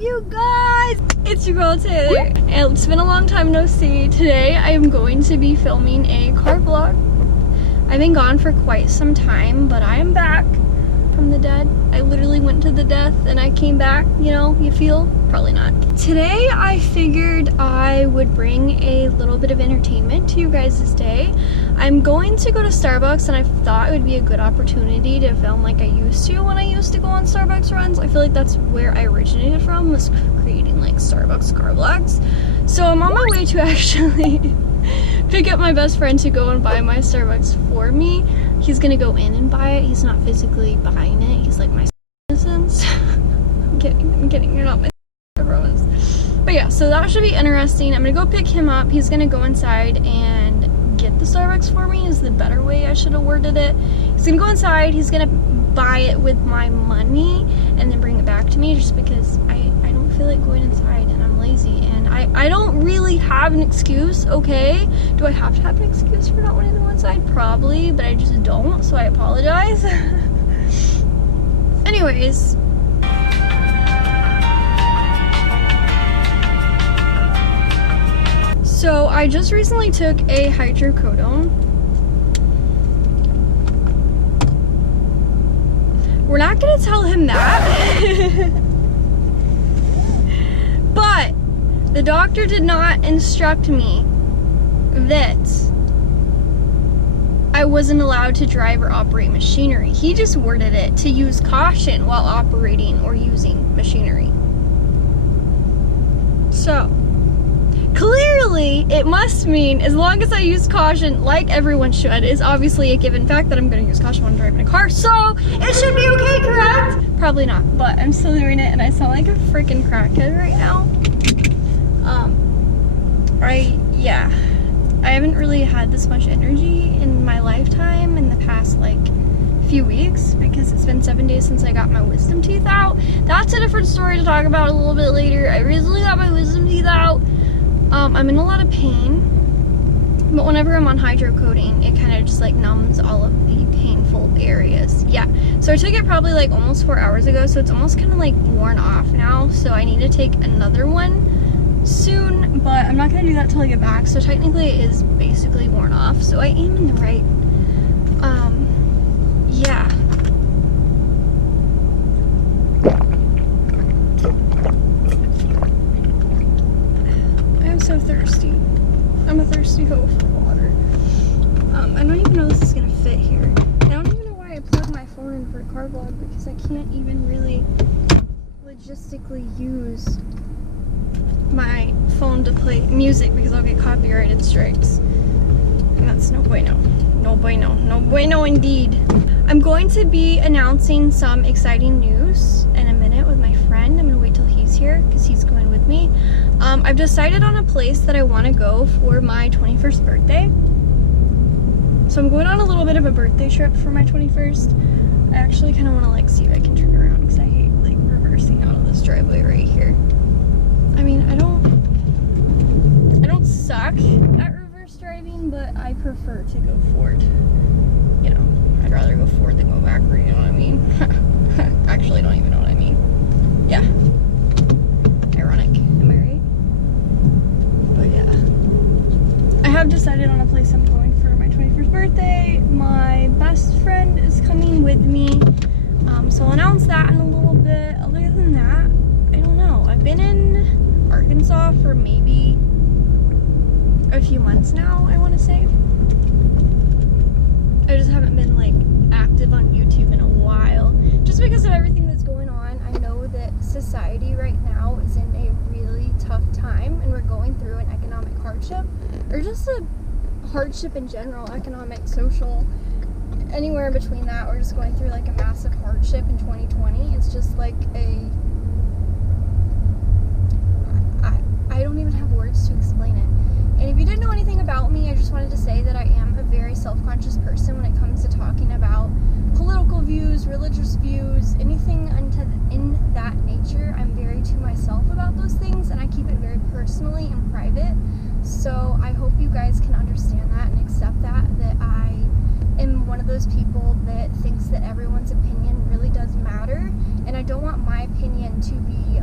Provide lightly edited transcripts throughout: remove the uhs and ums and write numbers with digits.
you guys? It's your girl Taylor. And it's been a long time no see. Today I am going to be filming a car vlog. I've been gone for quite some time, but I am back from the dead. I literally went to the death and I came back, you know, you feel? Probably not. Today I figured I would bring a little bit of entertainment to you guys' day. I'm going to go to Starbucks and I thought it would be a good opportunity to film like I used to when I used to go on Starbucks runs. I feel like that's where I originated from, was creating like Starbucks car vlogs. So I'm on my way to actually pick up my best friend to go and buy my Starbucks for me. He's gonna go in and buy it. He's not physically buying it. He's like my citizens. I'm kidding, you're not my I promise. But yeah, so that should be interesting. I'm gonna go pick him up. He's gonna go inside and get the Starbucks for me, is the better way I should have worded it. He's gonna go inside, he's gonna buy it with my money and then bring it back to me, just because I don't feel like going inside and I'm lazy and I don't really have an excuse, okay? Do I have to have an excuse for not wanting to go inside? Probably, but I just don't, so I apologize. Anyways. So I just recently took a hydrocodone. We're not gonna tell him that. But the doctor did not instruct me that I wasn't allowed to drive or operate machinery. He just worded it to use caution while operating or using machinery. So clearly, it must mean as long as I use caution, like everyone should, is obviously a given fact that I'm going to use caution when driving a car, so it should be okay, correct? Probably not, but I'm still doing it and I sound like a freaking crackhead right now. I haven't really had this much energy in my lifetime in the past like few weeks, because it's been 7 days since I got my wisdom teeth out. That's a different story to talk about a little bit later. I recently got my wisdom teeth out. I'm in a lot of pain, but whenever I'm on hydrocodone, it kind of just like numbs all of the painful areas. Yeah, so I took it probably like almost 4 hours ago, so it's almost kind of like worn off now, so I need to take another one soon, but I'm not going to do that till I get back, so technically it is basically worn off, so I am in the right. Yeah. I'm so thirsty. I'm a thirsty hoe for water. I don't even know if this is gonna fit here. I don't even know why I plugged my phone in for a car vlog, because I can't even really logistically use my phone to play music because I'll get copyrighted strikes. And that's no bueno. No bueno. No bueno indeed. I'm going to be announcing some exciting news in a minute with my friend. I'm gonna wait till he's here because he's going with me. I've decided on a place that I want to go for my 21st birthday. So I'm going on a little bit of a birthday trip for my 21st. I actually kind of want to like see if I can turn around because I hate like reversing out of this driveway right here. I mean, I don't suck at reverse driving, but I prefer to go forward. You know, I'd rather go forward than go backward, you know what I mean? Actually, I don't even know what I mean. Yeah. Ironic, am I right? But yeah. I have decided on a place I'm going for my 21st birthday. My best friend is coming with me. So I'll announce that in a little bit. Other than that, I don't know. I've been in Arkansas for maybe a few months now, I want to say. I just haven't been like active on YouTube in a while, just because of everything that's going on. I know that society right now is in a really tough time and we're going through an economic hardship, or just a hardship in general, economic, social, anywhere in between that. We're just going through like a massive hardship in 2020. It's just like I don't even have words to explain it. And if you didn't know anything about me, I just wanted to say that I am a very self-conscious person when it comes to talking about political views, religious views, anything in that nature. I'm very to myself about those things, and I keep it very personally and private. So I hope you guys can understand that and accept that I am one of those people that thinks that everyone's opinion really does matter, and I don't want my opinion to be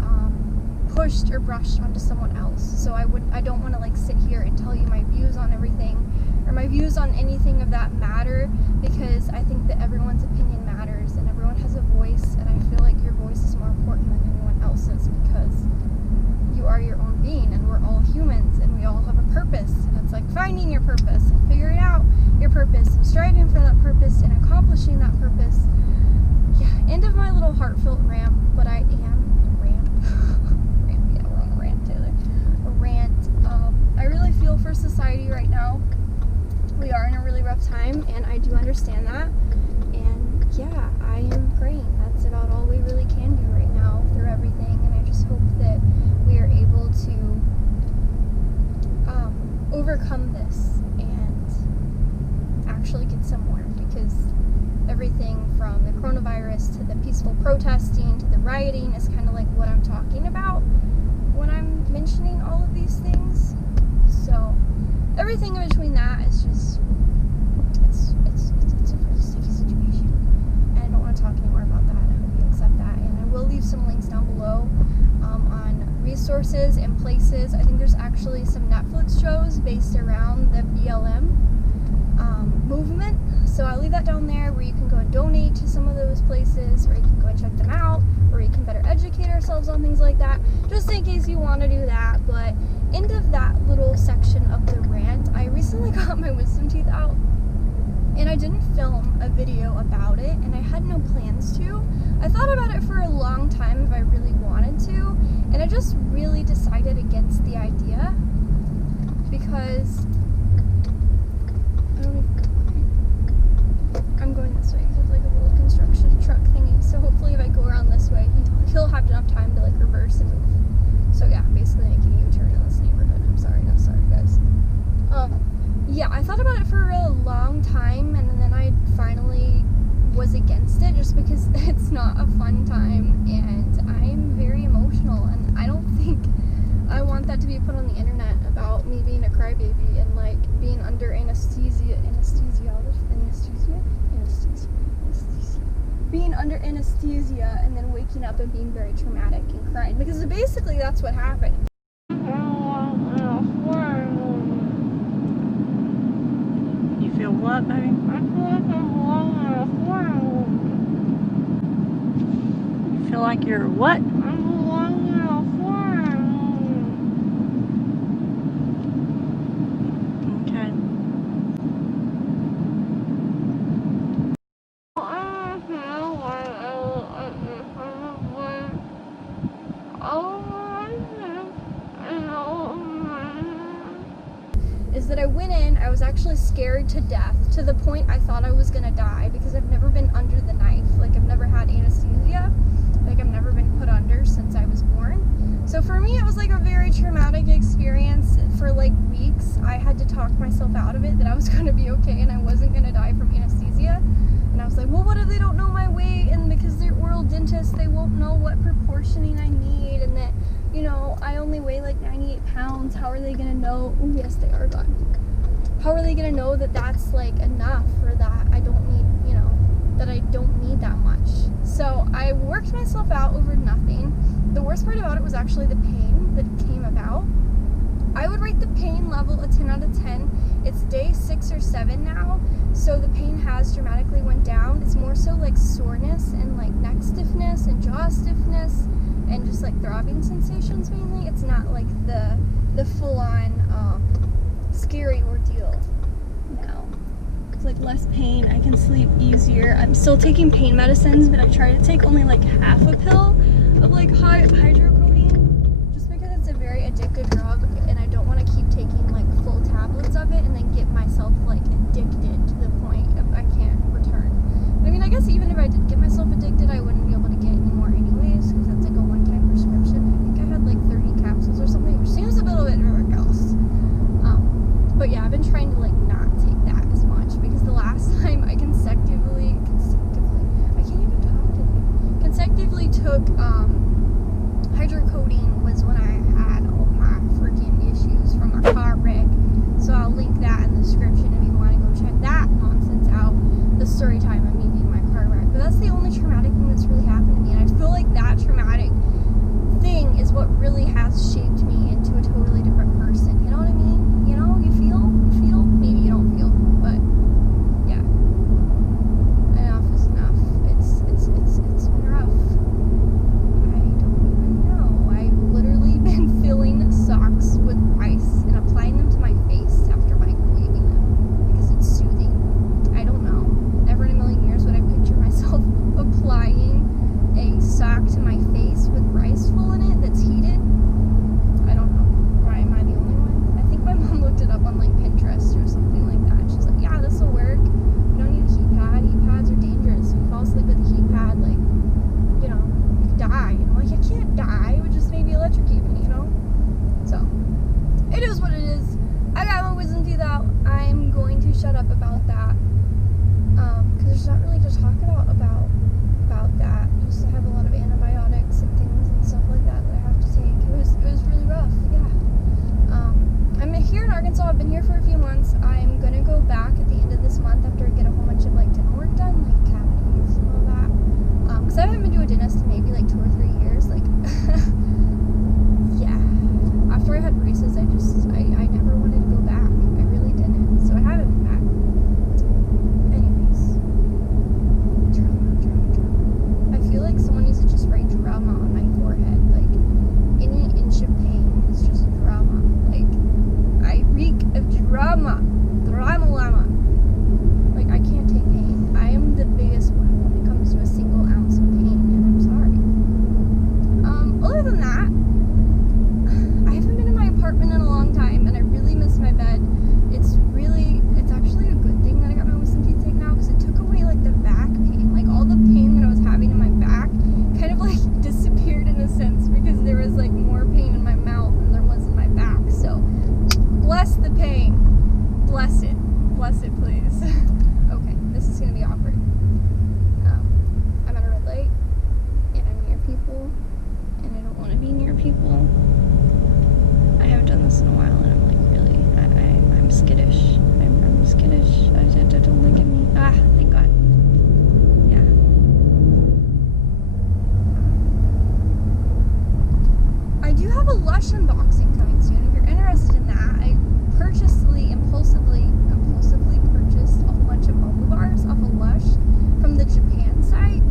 pushed or brushed onto someone else. So I don't want to like sit here and tell you my views on everything or my views on anything of that matter, because I think that everyone's opinion matters and everyone has a voice, and I feel like your voice is more important than anyone else's, because you are your own being and we're all humans and we all have a purpose, and it's like finding your purpose and figuring out your purpose and striving for that purpose and accomplishing that purpose. Yeah, end of my little heartfelt rant, but I am I really feel for society right now. We are in a really rough time, and I do understand that. And yeah, I am praying. That's about all we really can do right now through everything. And I just hope that we are able to overcome this and actually get somewhere, because everything from the coronavirus to the peaceful protesting to the rioting is kind of like what I'm talking about when I'm mentioning all of these things. So everything in between that is just it's a really sticky situation, and I don't want to talk anymore about that. I hope you accept that, and I will leave some links down below on resources and places. I think there's actually some Netflix shows based around the BLM movement, so I'll leave that down there where you can go and donate to some of those places, or you can go and check them out, or you can better educate ourselves on things like that, just in case you want to do that. But end of that little section of the rant, I recently got my wisdom teeth out, and I didn't film a video about it, and I had no plans to. I thought about it for a long time if I really wanted to, and I just really decided against the idea, because I'm going this way because there's like a little construction truck thingy, so hopefully if I go around this way, he'll have enough time to like reverse and move. So yeah, basically making a U-turn in this neighborhood. I'm sorry guys. Yeah, I thought about it for a long time, and then I finally was against it just because it's not a fun time, and I'm very emotional, and I don't think I want that to be put on the internet about me being a crybaby and like being under anesthesia, being under anesthesia and then waking up and being very traumatic and crying, because basically that's what happened. You feel what, baby? You feel like you're what? Is that I went in, I was actually scared to death, to the point I thought I was gonna die, because I've never been under the knife. Like, I've never had anesthesia. Like, I've never been put under since I was born. So for me, it was like a very traumatic experience. For like weeks, I had to talk myself out of it, that I was gonna be okay and I wasn't gonna die from anesthesia. And I was like, well, what if they don't know my weight? And because they're oral dentists, they won't know what proportioning I need, and that, you know, I only weigh like 98 pounds. How are they gonna know? Oh yes, they are gone. How are they gonna know that that's like enough, or that I don't need, you know, that I don't need that much? So I worked myself out over nothing. The worst part about it was actually the pain that came about. I would rate the pain level a 10 out of 10. It's day 6 or 7 now, so the pain has dramatically went down. It's more so like soreness and like neck stiffness and jaw stiffness and just like throbbing sensations mainly. It's not like the full-on scary ordeal now. It's like less pain. I can sleep easier. I'm still taking pain medicines, but I try to take only like half a pill of like hydrocodone, just because it's a very addictive drug, and I don't want to keep taking like full tablets of it and then get myself like addicted to the point of I can't return. I mean, I guess even if I did get myself addicted, I wouldn't be able to get any more anyways, because that's like a one-time prescription. I think I had like 30 capsules or something, which seems a little bit ridiculous. But yeah, I've been trying to like not take that as much, because the last time I consecutively took shut up about that. Because there's not really to talk about that. Just I have a lot of antibiotics and things and stuff like that I have to take. It was really rough, yeah. I'm here in Arkansas. I've been here for a few months. I'm gonna go back at the end of this month after I get a whole bunch of like dental work done, like cavities and all that. Because I haven't been to a dentist in maybe like 2 or 3 years. Like, yeah. After I had braces, I never wanted to go back. I really didn't. So I haven't been back. Anyways, drama. I feel like someone needs to just write drama on my forehead. Like, any inch of pain is just drama. Like, I reek of drama. Drama llama. Like, I can't take pain. I am the biggest one when it comes to a single ounce of pain, and I'm sorry. Other than that, I haven't been in my apartment in a long time, and I really miss my bed. It's actually a good thing that I got my wisdom teeth taken out, because it took away, like, the back pain. Like, all the pain that I was having in my back kind of, like, disappeared in a sense, because there was, like, more pain in my mouth than there was in my back. So, bless the pain. Bless it. Bless it, please. Okay, this is going to be awkward. I'm at a red light, and I'm near people, and I don't want to be near people. I haven't done this in a while, and I'm like really, I'm skittish. I'm skittish. Don't look at me. Ah, thank God. Yeah. I do have a LUSH unboxing coming soon. If you're interested in that, I impulsively purchased a whole bunch of bubble bars off of LUSH from the Japan site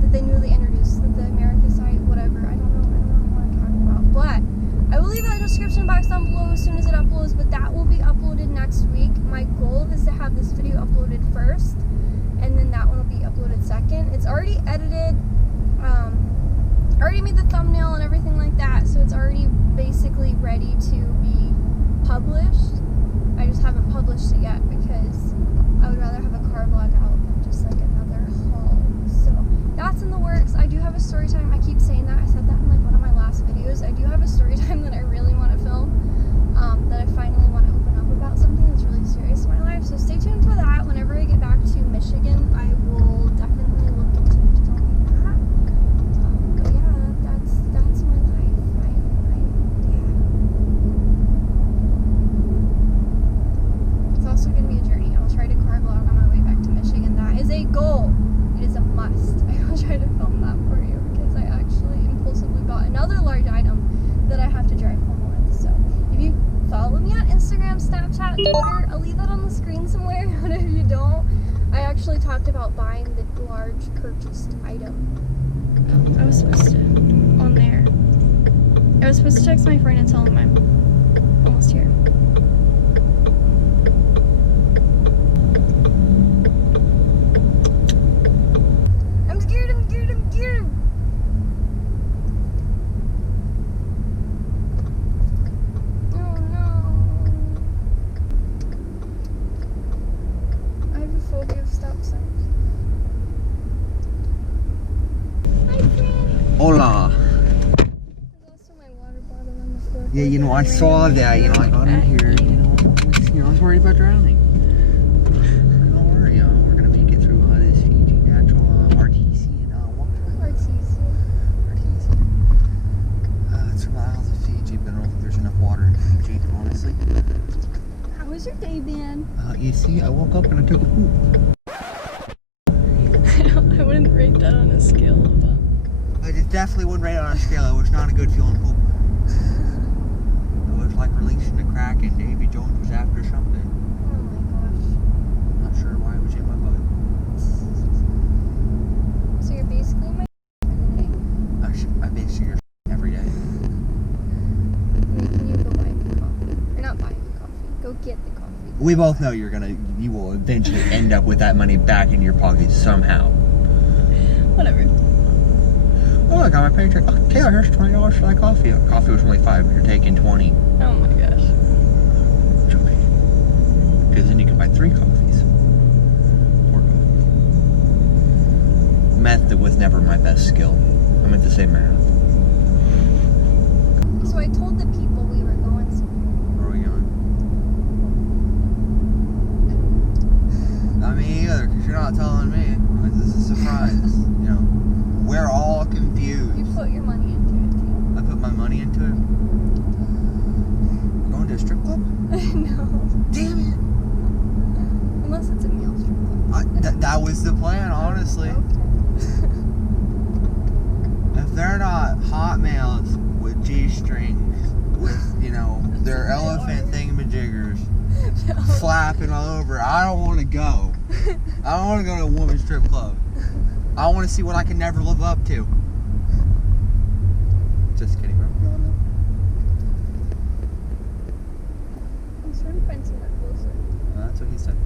that they newly introduced, the America site, whatever. I don't know what I'm talking about, but I will leave that in the description box down below as soon as it uploads, but that will be uploaded next week. My goal is to have this video uploaded first, and then that one will be uploaded second. It's already edited, I already made the thumbnail and everything like that, so it's already basically ready to be published. I just haven't published it yet because I would rather have a car vlog out than just like another haul. So that's in the works. I do have a story time. I keep saying that. I said that in like one of my last videos. I do have a story time that I really want to film, that I finally want to open up about something that's really serious in my life. So stay tuned for that. Whenever I get back to Michigan, I will definitely look into filming that. But yeah, that's my life. Yeah. It's also going to be a journey. I'll try to car vlog on my way back to Michigan. That is a goal. It is a must. I will try to film that for you because I actually impulsively bought another large item that I have to drive home with. So if you follow me on Instagram, Snapchat, Twitter, I'll leave that on the screen somewhere. But if you don't, I actually talked about buying the large purchased item. I was supposed to, on there, I was supposed to text my friend and tell him I'm almost here. I'm scared. Oh no. I have a phobia of stop signs. Hi, friend. Hola. There's also my water bottle on the floor. Yeah, you know, I saw that. You know, I got in here. I was worried about drowning. Don't worry, we're gonna make it through this Fiji natural artesian water. Artesian. It's from the Isles of Fiji, but I don't think there's enough water in Fiji, honestly. How was your day, Ben? You see, I woke up and I took a poop. I wouldn't rate that on a scale of I just definitely wouldn't rate it on a scale. It was not a good feeling poop. It was like releasing a crack and Davy Jones was after something. Oh my gosh. Not sure why it was in my butt. So you're basically my every day. I miss your every day. Making you go buy me coffee. Or not buy me coffee. Go get the coffee. We both know you will eventually end up with that money back in your pocket somehow. Whatever. Oh, I got my paycheck. Oh, Taylor, here's $20 for that coffee. Coffee was only $5, but you're taking 20. Oh my gosh. Joy. Because then you can buy 3 coffees. 4 coffees. Math was never my best skill. I meant to say math. So I told the people we were going somewhere. Where are we going? put your money into it too. I put my money into it. We're going to a strip club? No. Damn it! Unless it's a male strip club. That was the plan, honestly. Okay. If they're not hot males with G-strings, with, you know, their elephant thingamajiggers flapping all over, I don't want to go. I don't want to go to a women's strip club. I want to see what I can never live up to. Just kidding. Where are we going I'm trying to find somewhere closer. now? That's what he said.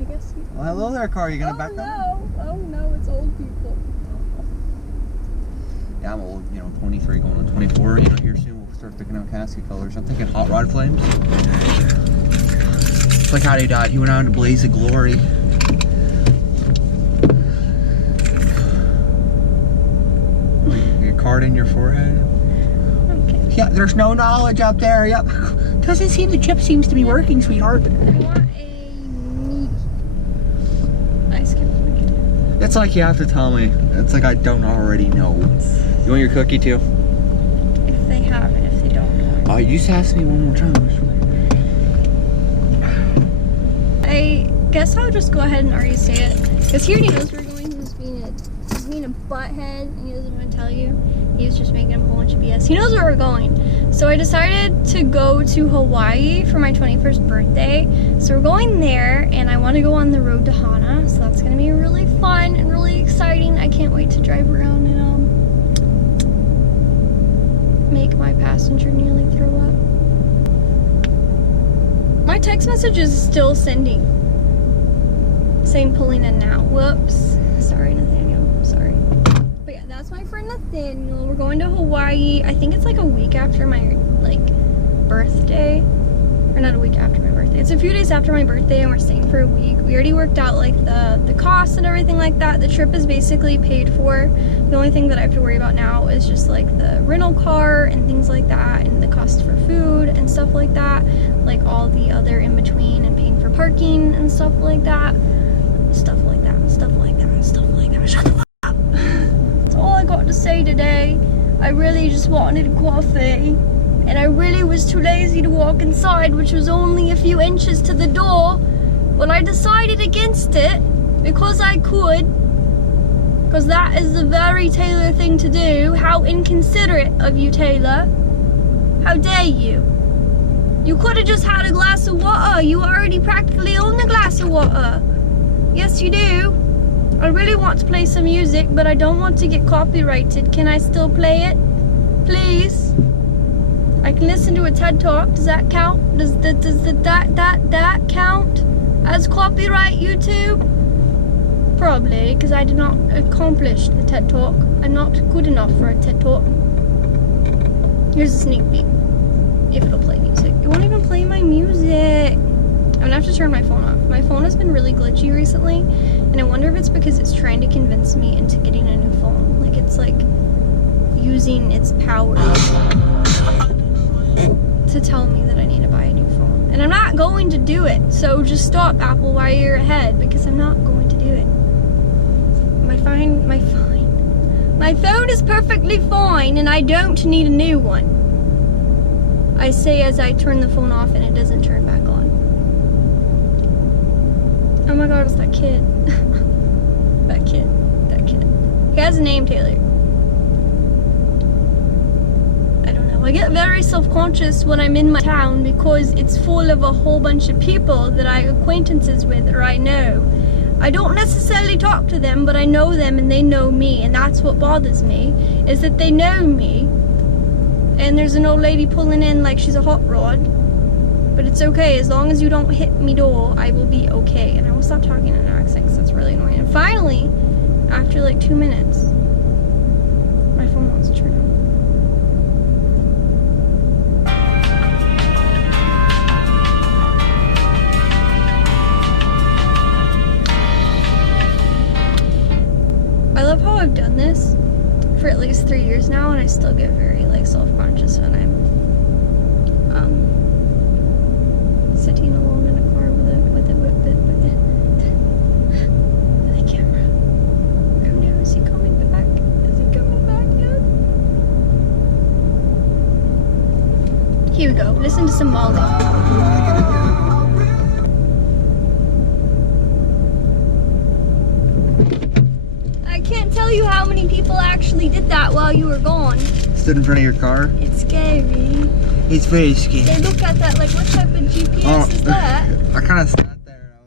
I guess you. Well, hello there, car. You gonna back up? Oh no, it's old people. Yeah, I'm old. You know, 23 going on 24. You know, here soon we'll start picking out casket colors. I'm thinking hot rod flames. It's like how he died. He went out in a blaze of glory. Your card in your forehead. Okay. Yeah, there's no knowledge up there. Yep. Doesn't seem the chip seems to be working, sweetheart. I want a meaty ice cream. It's like you have to tell me. It's like I don't already know. You want your cookie too? If they have it, if they don't. Oh, you just ask me one more time. I guess I'll just go ahead and already say it. Because he already knows we're going. He's being a butthead and he doesn't want to tell you. He's just making a whole bunch of BS. He knows where we're going. So I decided to go to Hawaii for my 21st birthday. So we're going there and I want to go on the road to Hana. So that's going to be really fun and really exciting. I can't wait to drive around and make my passenger nearly throw up. My text message is still sending. Saying pulling in now. Whoops. Sorry, Nathaniel. Sorry. But yeah, that's my friend Nathaniel. We're going to Hawaii. I think it's like a week after my birthday. Or not a week after my birthday. It's a few days after my birthday and we're staying for a week. We already worked out like the costs and everything like that. The trip is basically paid for. The only thing that I have to worry about now is just like the rental car and things like that and the cost for food and stuff like that. Like all the other in between and paying for parking and stuff like that. Stuff like that, stuff like that, stuff like that. Shut the fuck up. That's all I got to say today. I really just wanted a coffee. And I really was too lazy to walk inside, which was only a few inches to the door. Well, I decided against it because I could. Because that is the very Taylor thing to do. How inconsiderate of you, Taylor. How dare you? You could have just had a glass of water. You were already practically on the glass of water. Yes, you do. I really want to play some music, but I don't want to get copyrighted. Can I still play it? Please? I can listen to a TED Talk. Does that count? Does that count as copyright, YouTube? Probably, because I did not accomplish the TED Talk. I'm not good enough for a TED Talk. Here's a sneak peek. If it'll play music. It won't even play my music. I'm gonna have to turn my phone off. My phone has been really glitchy recently, and I wonder if it's because it's trying to convince me into getting a new phone. Like it's like using its powers to tell me that I need to buy a new phone. And I'm not going to do it. So just stop, Apple, while you're ahead, because I'm not going to do it. My phone is perfectly fine, and I don't need a new one. I say as I turn the phone off and it doesn't turn back on. Oh my god, it's that kid. That kid. He has a name, Taylor. I don't know. I get very self-conscious when I'm in my town because it's full of a whole bunch of people that I acquaintances with or I know. I don't necessarily talk to them, but I know them and they know me, and that's what bothers me, is that they know me. And there's an old lady pulling in like she's a hot rod. But it's okay, as long as you don't hit me door, I will be okay. And I will stop talking in an accent because that's really annoying. And finally, after like 2 minutes, my phone wants to turn on. I love how I've done this for at least 3 years now, and I still get very like self-conscious when I'm sitting alone in a car with the camera. Oh no, is he coming back? Here we go. Listen to some Molly. I can't tell you how many people actually did that while you were gone. Stood in front of your car? It's scary. It's very scary. They look at that like, what type of GPS is that? I kind of sat there and I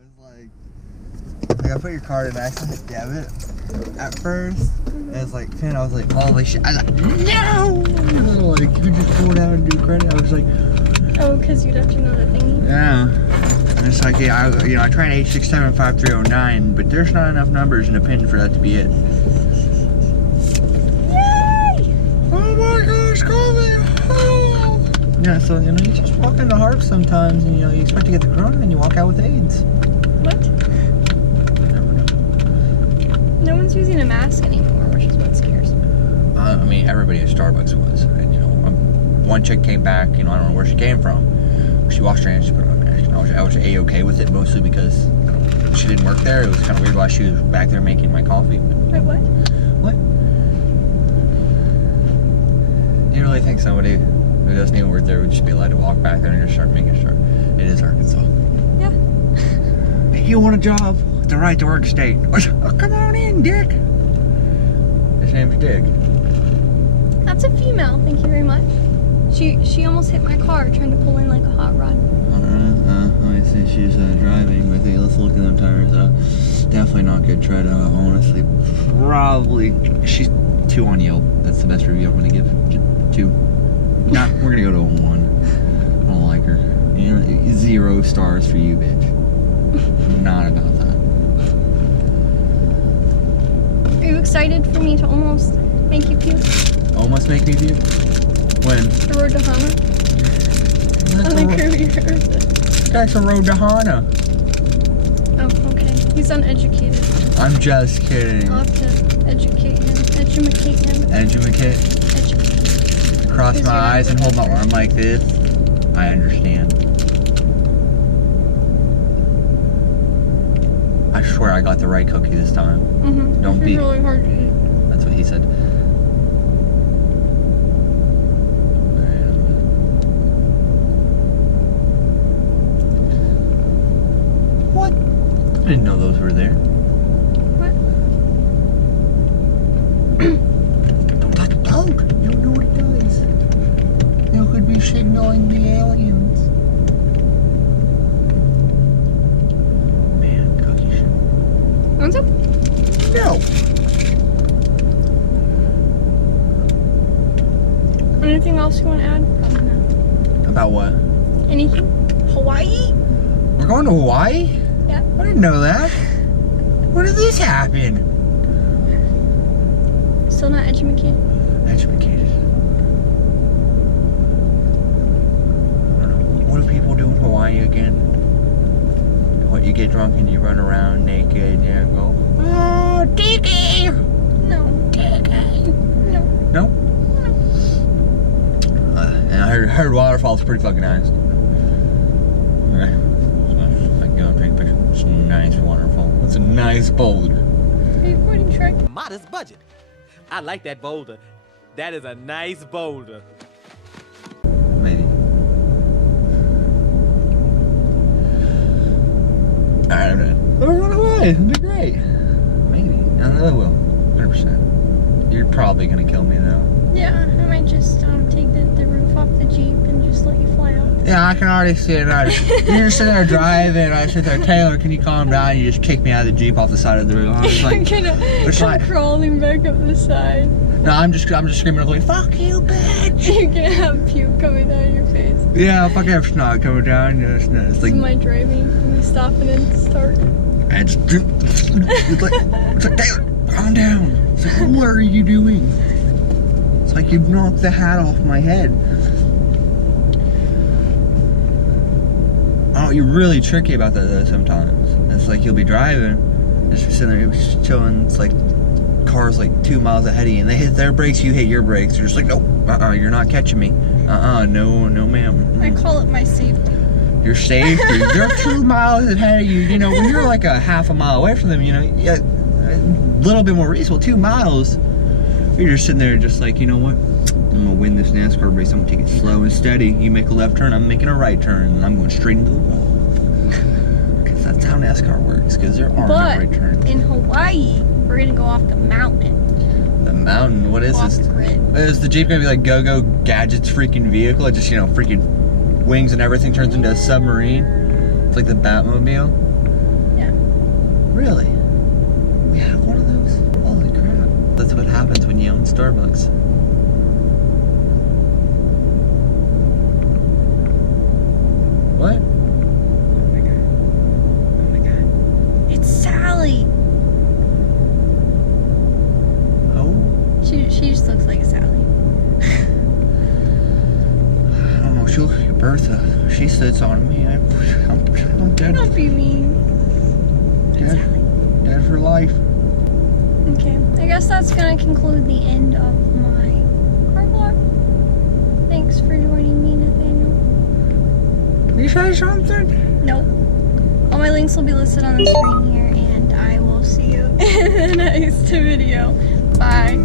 was like I put your card in, I said debit at first. And it's like, Finn, I was like, holy shit. I was like, no! And then, like, you just pull it out and do credit. I was like, Oh, because you'd have to know the thingy. yeah. And it's like, yeah, I tried 8675309, but there's not enough numbers in the pin for that to be it. Yay! Oh my gosh, call me! Oh. Yeah, so, you just walk into Harp sometimes and, you expect to get the corona and you walk out with AIDS. What? Never know. No one's using a mask anymore, which is what scares me. I mean, everybody at Starbucks was. And, one chick came back, I don't know where she came from. She washed her hands, she put on a mask. And I was A-okay with it, mostly because she didn't work there. It was kind of weird while she was back there making my coffee. Wait, what? What? Do you really think somebody who doesn't even work there would just be allowed to walk back there and just start making sure? It is Arkansas. Yeah. You want a job? The right to work state. Oh, come on in, Dick. His name's Dick. That's a female, thank you very much. She almost hit my car trying to pull in like a hot rod. I see she's driving, but hey, let's look at them tires. Definitely not good tread, honestly. Probably, she's 2 on Yelp. That's the best review I'm gonna give. 2. Nah, we're gonna go to a 1. I don't like her. 0 stars for you, bitch. Not about that. Are you excited for me to almost make you puke? Almost make me puke? When? The road to Hana? On the curvy road. That's a road to Hana. Oh, okay. He's uneducated. I'm just kidding. I'll have to educate him. Edumacate him. Educate. Educate. Cross my eyes and hold my arm like this. I understand. I swear I got the right cookie this time. Mm-hmm. Don't be. It's really hard to eat. That's what he said. What? I didn't know those were there. What? Don't touch the boat. You don't know what it does. You could be signaling the aliens. Man, cookies. Want some? No. Anything else you want to add? Probably not. About what? Anything? Hawaii? We're going to Hawaii? Yeah. I didn't know that. When did this happen? Still not educated? Educated. I don't know. What do people do in Hawaii again? What, you get drunk and you run around naked and you go, oh, Tiki! No. Tiki! No. No? And I heard waterfall's pretty fucking nice. Okay. So I can go and take a picture. It's a nice waterfall. That's a nice boulder. Are you recording, Shrek? Modest budget. I like that boulder. That is a nice boulder. Maybe. Alright, I'm done. We're going away. It'll be great. Maybe. I will. 100%. You're probably gonna kill me though. Yeah, I might just take the roof off the Jeep and just let you fly out. Yeah, I can already see it. You're just sitting there driving. I sit there, Taylor, can you calm down? You just kick me out of the Jeep off the side of the road. I'm just You're like, gonna it's come like- crawling back up the side. no, I'm just screaming like, fuck you, bitch. You're gonna have puke coming out of your face. Yeah, fucking have snot coming down. It's This like, is my driving. And you stop and then start. it's like Taylor, calm down. It's like, what are you doing? It's like you knocked the hat off my head. Oh, you're really tricky about that though sometimes. It's like you'll be driving, just sitting there, just chilling. It's like cars like 2 miles ahead of you, and they hit their brakes, you hit your brakes. You're just like, nope, you're not catching me. No, ma'am. I call it my safety. Your safety. They're 2 miles ahead of you. When you're like a half a mile away from them, yeah, a little bit more reasonable. 2 miles. You're just sitting there, just like, you know what? I'm gonna win this NASCAR race. I'm gonna take it slow and steady. You make a left turn, I'm making a right turn, and I'm going straight into the wall. Because that's how NASCAR works. Because there are no But right turns. in Hawaii, we're gonna go off the mountain. The mountain. What is Off this? the grid. Is the Jeep gonna be like Go-Go Gadget's freaking vehicle? It just, you know, freaking wings and everything turns into a submarine. It's like the Batmobile. Yeah. Really? We have one of those? Holy crap. That's what happens when you own Starbucks. What? Oh my god. Oh my god. It's Sally. Oh? She just looks like Sally. I don't know. She looks like Bertha. She sits on me. I'm dead. Don't be mean. Dead. Dead for life. Okay, I guess that's gonna conclude the end of my car vlog. Thanks for joining me, Nathaniel. You say something? Nope. All my links will be listed on the screen here, and I will see you in the next video. Bye.